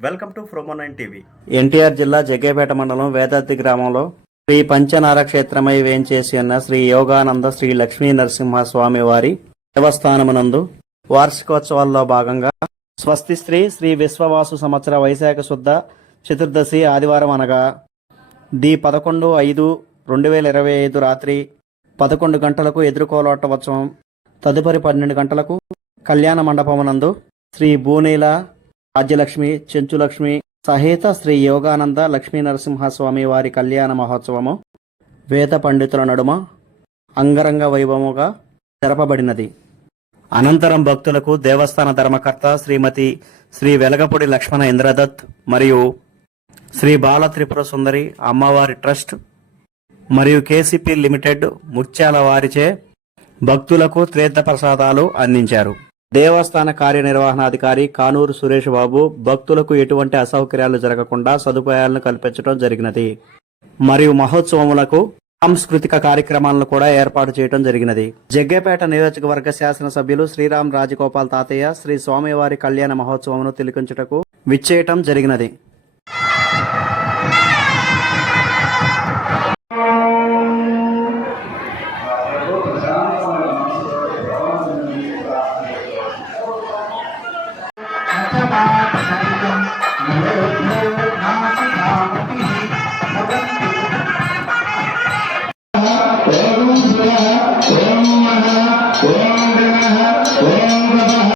Welcome to ఫ్రోమో9 TV. NTR జిల్లా జగ్గేపేట మండలం వేదాద్రి గ్రామంలో శ్రీ పంచనార క్షేత్రమై వేంచేసి ఉన్న శ్రీ యోగానంద శ్రీ లక్ష్మీ నరసింహ స్వామి వారి దేవస్థానమునందు వార్షికోత్సవాల్లో భాగంగా స్వస్తి శ్రీ విశ్వవాసు సంవత్సర వైశాఖ శుద్ధ చతుర్దశి ఆదివారం అనగా ది 11/5/2025 రాత్రి 11 గంటలకు ఎదుర్కోలోటోత్సవం, తదుపరి 12 గంటలకు కళ్యాణ మండపమునందు శ్రీ భూనీల రాజ్యలక్ష్మి చెంచులక్ష్మి సహిత శ్రీ యోగానంద లక్ష్మీ నరసింహస్వామి వారి కళ్యాణ మహోత్సవము వేద పండితుల నడుమ అంగరంగ వైభవముగా జరపబడినది. అనంతరం భక్తులకు దేవస్థాన ధర్మకర్త శ్రీమతి శ్రీ వెలగపూడి లక్ష్మణ ఇంద్రదత్ మరియు శ్రీ బాల త్రిపుర సుందరి అమ్మవారి ట్రస్ట్ మరియు కేసీపీ లిమిటెడ్ ముత్యాల వారిచే భక్తులకు తీర్థ ప్రసాదాలు అందించారు. దేవస్థాన కార్యనిర్వహణాధికారి కానూరు సురేష్ బాబు భక్తులకు ఎటువంటి అసౌకర్యాలు జరగకుండా సదుపాయాలను కల్పించడం జరిగినది మరియు మహోత్సవములకు సాంస్కృతిక కార్యక్రమాలను కూడా ఏర్పాటు చేయడం జరిగినది. జగ్గేపేట నియోజకవర్గ శాసనసభ్యులు శ్రీరామ్ రాజగోపాల్ తాతయ్య శ్రీ స్వామివారి కళ్యాణ మహోత్సవమును తిలకించుటకు విచ్చేయటం జరిగినది.